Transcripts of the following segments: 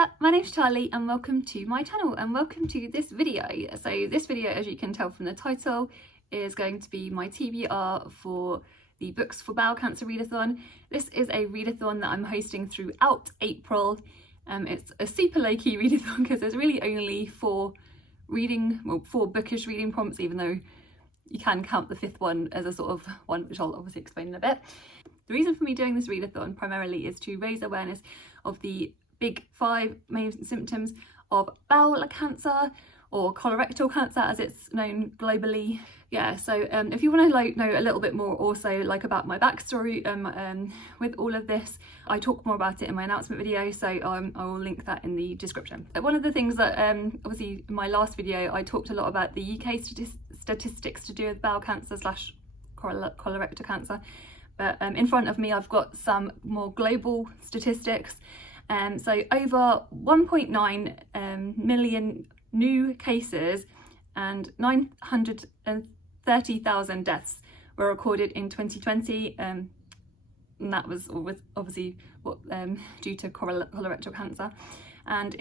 Hiya, my name's Charlie and welcome to my channel and welcome to this video. So this video, as you can tell from the title, is going to be my TBR for the Books for Bowel Cancer Readathon. This is a readathon that I'm hosting throughout April. It's a super low-key readathon because there's really only four bookish reading prompts, even though you can count the fifth one as a sort of one, which I'll obviously explain in a bit. The reason for me doing this readathon primarily is to raise awareness of the big 5 main symptoms of bowel cancer, or colorectal cancer as it's known globally. Yeah, so if you want to know a little bit more also about my backstory with all of this, I talk more about it in my announcement video, so I will link that in the description. One of the things that obviously in my last video I talked a lot about the UK statistics to do with bowel cancer / colorectal cancer, but in front of me I've got some more global statistics. So over 1.9 million new cases and 930,000 deaths were recorded in 2020, and that was obviously due to colorectal cancer. And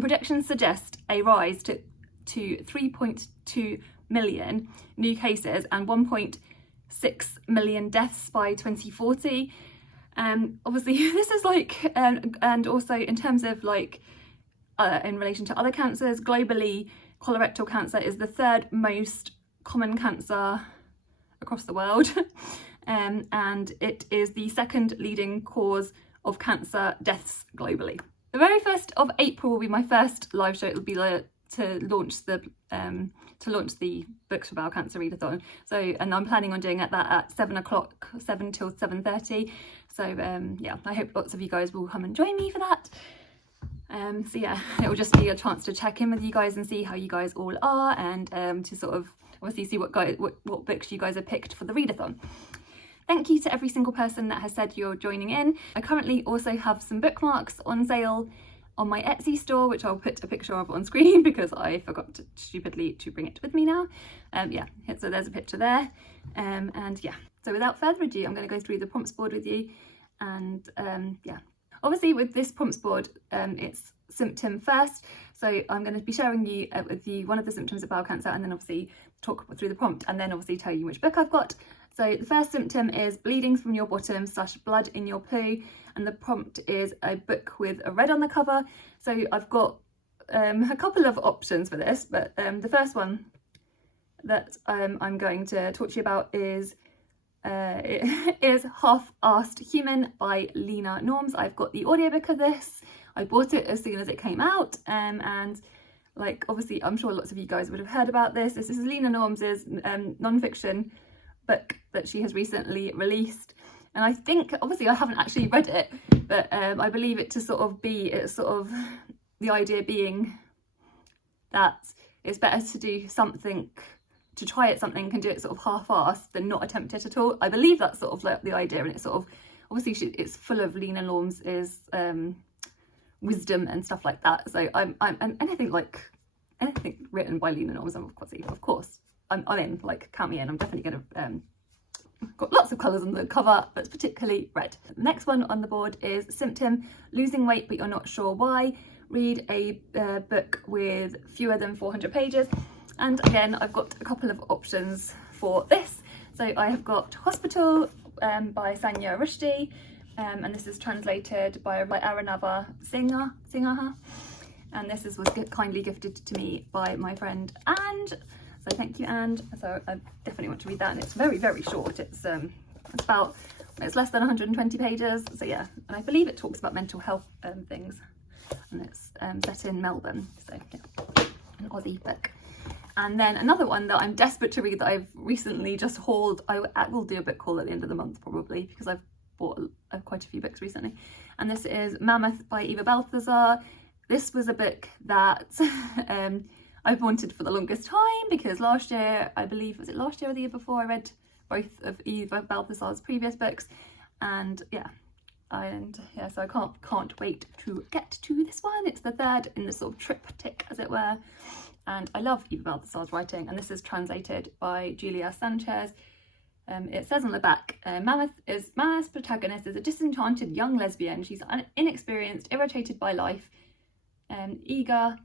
projections suggest a rise to 3.2 million new cases and 1.6 million deaths by 2040. Obviously this is and also in terms of in relation to other cancers globally, colorectal cancer is the 3rd most common cancer across the world, and it is the 2nd leading cause of cancer deaths globally. The very 1st of April will be my first live show. It will be to launch the Books for Bowel Cancer Readathon. And I'm planning on doing that at 7 till 7:30. So yeah, I hope lots of you guys will come and join me for that. So yeah, it will just be a chance to check in with you guys and see how you guys all are, and to sort of obviously see what books you guys have picked for the readathon. Thank you to every single person that has said you're joining in. I currently also have some bookmarks on sale on my Etsy store, which I'll put a picture of on screen because I forgot stupidly to bring it with me now. Yeah, so there's a picture there. And yeah, so without further ado, I'm going to go through the prompts board with you. And yeah, obviously with this prompts board, it's symptom first. So I'm going to be sharing with you one of the symptoms of bowel cancer, and then obviously talk through the prompt, and then obviously tell you which book I've got. So the first symptom is bleeding from your bottom / blood in your poo, and the prompt is a book with a red on the cover. So I've got a couple of options for this, but the first one that I'm going to talk to you about is Half-Assed Human by Lena Norms. I've got the audiobook of this. I bought it as soon as it came out, and obviously I'm sure lots of you guys would have heard about this. This is Lena Norms's non-fiction book that she has recently released, and I think, obviously I haven't actually read it, but I believe it to the idea being that it's better to do something, to try something and do it half-assed than not attempt it at all. I believe that's the idea, and it's obviously it's full of Lena Norms's wisdom and stuff like that. So I'm anything written by Lena Norms, of course I'm in, count me in. I'm definitely gonna got lots of colours on the cover, but it's particularly red. The next one on the board is Symptom, losing weight but you're not sure why. Read a book with fewer than 400 pages. And again, I've got a couple of options for this. So I have got Hospital by Sanya Rushdie, and this is translated by Aranava Singha, and this was kindly gifted to me by my friend And. So thank you, And. So I definitely want to read that, and it's very, very short. It's less than 120 pages. So yeah, and I believe it talks about mental health things, and it's set in Melbourne. So yeah, an Aussie book. And then another one that I'm desperate to read that I've recently just hauled. I will do a book haul at the end of the month probably, because I've bought quite a few books recently. And this is Mammoth by Eva Balthazar. This was a book that I've wanted for the longest time, because last year, I believe, was it last year or the year before, I read both of Eva Balthazar's previous books, and yeah, so I can't wait to get to this one. It's the 3rd in the triptych, as it were. And I love Eva Balthazar's writing, and this is translated by Julia Sanchez. It says on the back, Mammoth's protagonist is a disenchanted young lesbian. She's inexperienced, irritated by life, eager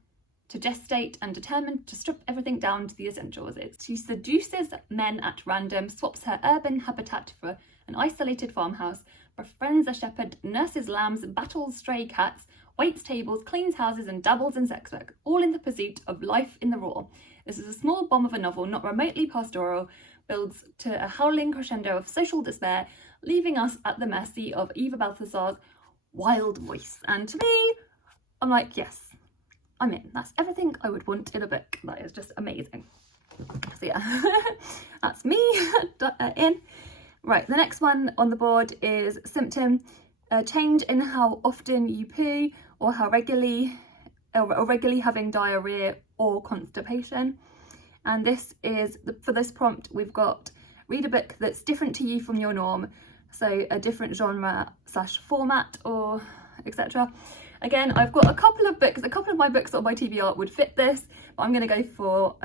to gestate and determined to strip everything down to the essentials. She seduces men at random, swaps her urban habitat for an isolated farmhouse, befriends a shepherd, nurses lambs, battles stray cats, waits tables, cleans houses and dabbles in sex work, all in the pursuit of life in the raw. This is a small bomb of a novel, not remotely pastoral, builds to a howling crescendo of social despair, leaving us at the mercy of Eva Balthazar's wild voice. And to me, I'm like, yes, I'm in. That's everything I would want in a book. That is just amazing. So yeah, that's me in. Right, the next one on the board is Symptom, a change in how often you poo or how regularly, or regularly having diarrhoea or constipation. And this is, for this prompt, we've got read a book that's different to you from your norm. So a different genre / format or etc. Again, I've got a couple of my books on my TBR would fit this, but I'm going to go for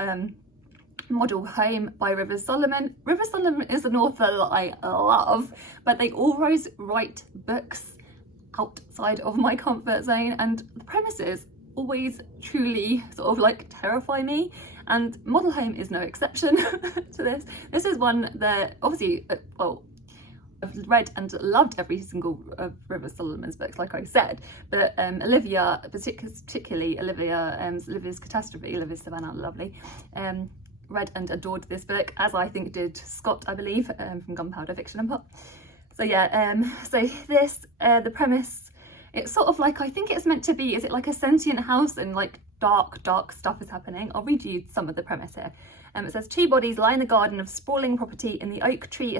Model Home by River Solomon. River Solomon is an author that I love, but they always write books outside of my comfort zone, and the premises always truly sort of like terrify me, and Model Home is no exception to this. This is one that obviously, well, I've read and loved every single of River Solomon's books, like I said, but Olivia, particularly Olivia's Catastrophe, Olivia's Savannah, lovely, read and adored this book, as I think did Scott, I believe, from Gunpowder Fiction and Pop. So yeah, so this, the premise, it's sort of like, I think it's meant to be, is it like a sentient house and like dark stuff is happening? I'll read you some of the premise here. It says, 2 bodies lie in the garden of sprawling property in the Oak Tree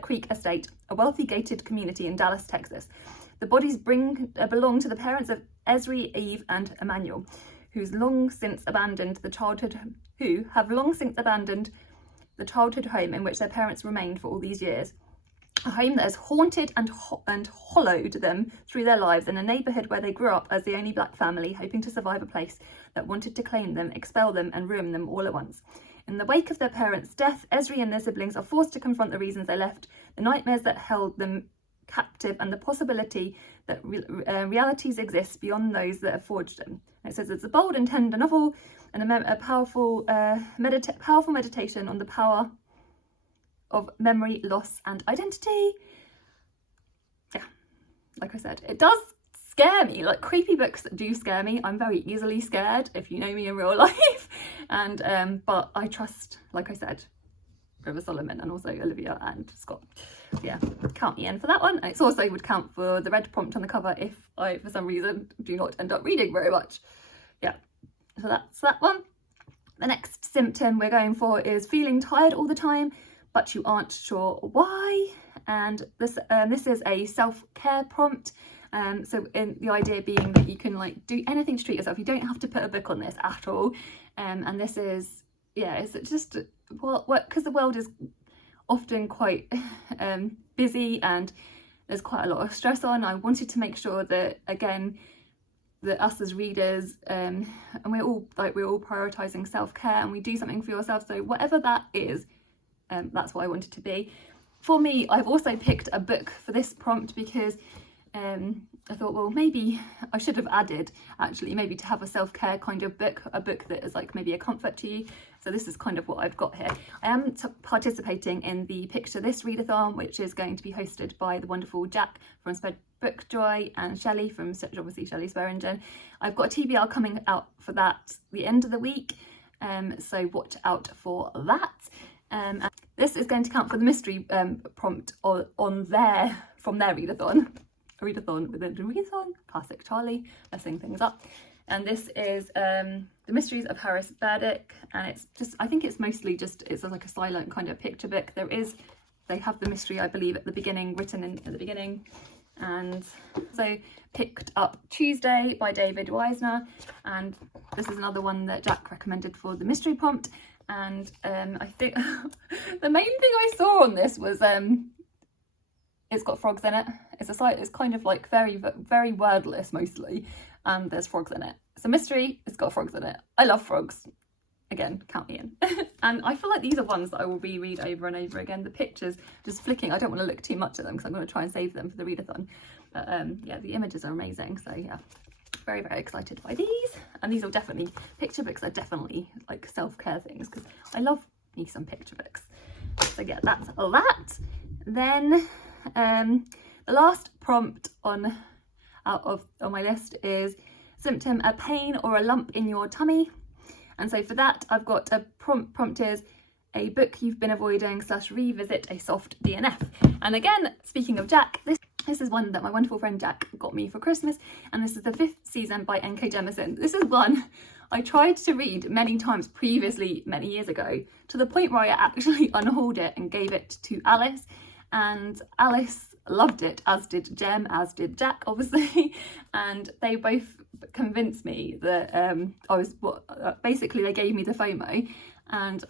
Creek Estate, a wealthy gated community in Dallas, Texas. The bodies belong to the parents of Esri, Eve and Emmanuel, who have long since abandoned the childhood home in which their parents remained for all these years. A home that has haunted and hollowed them through their lives, in a neighbourhood where they grew up as the only black family, hoping to survive a place that wanted to claim them, expel them and ruin them all at once. In the wake of their parents' death, Esri and their siblings are forced to confront the reasons they left, the nightmares that held them captive, and the possibility that realities exist beyond those that have forged them. It says it's a bold and tender novel and a powerful meditation on the power of memory, loss and identity. Yeah, like I said, it does scare me. Like, creepy books do scare me. I'm very easily scared, if you know me in real life, and but I trust, like I said, River Solomon and also Olivia and Scott. Yeah, count me in for that one. It also would count for the red prompt on the cover if I, for some reason, do not end up reading very much. Yeah, so that's that one. The next symptom we're going for is feeling tired all the time, but you aren't sure why. And this is a self-care prompt. So the idea being that you can like do anything to treat yourself. You don't have to put a book on this at all. And this is, yeah, it's just, well, because the world is often quite busy and there's quite a lot of stress on. I wanted to make sure that, again, that us as readers, and we're all prioritizing self-care and we do something for yourself. So whatever that is, that's what I wanted to be. For me, I've also picked a book for this prompt because I thought, well, maybe I should have added, actually, maybe to have a self-care kind of book, a book that is like maybe a comfort to you. So this is kind of what I've got here. I am participating in the Picture This Readathon, which is going to be hosted by the wonderful Jack from Spread Book Joy and Shelley from, obviously, Shelley Swearingen. I've got a TBR coming out for that the end of the week, so watch out for that. And this is going to count for the mystery prompt from their readathon. A readathon within a readathon, classic Charlie, messing things up. And this is The Mysteries of Harris Burdick, and it's just, I think it's mostly just, it's like a silent kind of picture book. They have the mystery, I believe, at the beginning, written in at the beginning. And so picked up Tuesday by David Weisner, and this is another one that Jack recommended for the mystery prompt. And I think the main thing I saw on this was it's got frogs in it. It's kind of like very wordless mostly, and there's frogs in it. It's a mystery, it's got frogs in it. I love frogs. Again, count me in. And I feel like these are ones that I will reread over and over again. The pictures, just flicking, I don't want to look too much at them because I'm going to try and save them for the readathon. But yeah, the images are amazing, so yeah. very, very excited by these. And these are definitely, picture books are definitely like self-care things, because I love me some picture books. So yeah, that's all that. Then the last prompt on my list is symptom: a pain or a lump in your tummy. And so for that, I've got a prompt is a book you've been avoiding / revisit a soft DNF. And again, speaking of Jack, this is one that my wonderful friend Jack got me for Christmas, and this is the 5th season by N.K. Jemisin. This is one I tried to read many times previously, many years ago, to the point where I actually unhauled it and gave it to Alice, and Alice loved it, as did Jem, as did Jack, obviously, and they both convinced me that basically they gave me the FOMO, and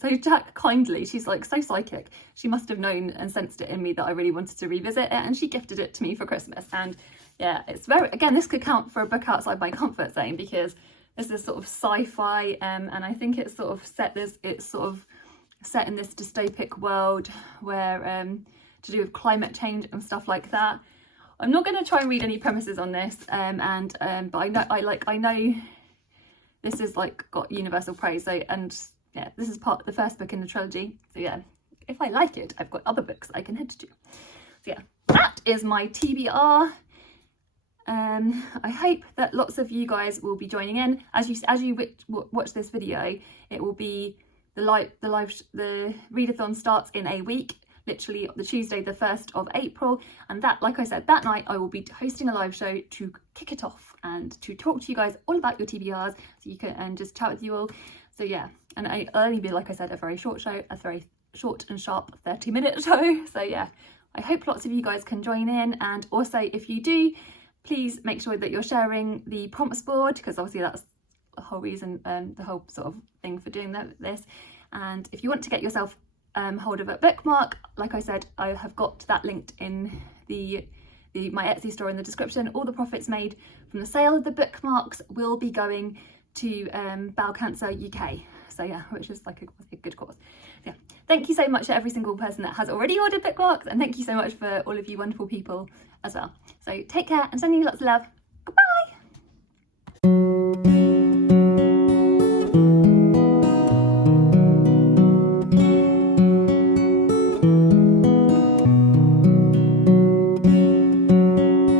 so Jack kindly, she's like so psychic, she must have known and sensed it in me that I really wanted to revisit it, and she gifted it to me for Christmas. And yeah, it's very, again, this could count for a book outside my comfort zone, because this is sort of sci-fi, and I think it's sort of set in this dystopic world where to do with climate change and stuff like that. I'm not going to try and read any premises on this, but I know this is like got universal praise. So, and yeah, this is the first book in the trilogy. So yeah, if I like it, I've got other books I can head to. So yeah, that is my TBR. I hope that lots of you guys will be joining in. As you watch this video, it will be the readathon starts in a week, literally the Tuesday the 1st of April, and that, like I said, that night I will be hosting a live show to kick it off and to talk to you guys all about your TBRs, so you can and just chat with you all. So yeah, and it'll only be, like I said, a very short show, a very short and sharp 30-minute show. So yeah, I hope lots of you guys can join in, and also if you do, please make sure that you're sharing the prompts board, because obviously that's the whole reason, the whole sort of thing for doing this. And if you want to get yourself hold of a bookmark, like I said, I have got that linked in my Etsy store in the description. All the profits made from the sale of the bookmarks will be going to Bowel Cancer UK. So yeah, which is like a good cause. Yeah, thank you so much to every single person that has already ordered bookmarks, and thank you so much for all of you wonderful people as well. So take care and sending you lots of love. Goodbye.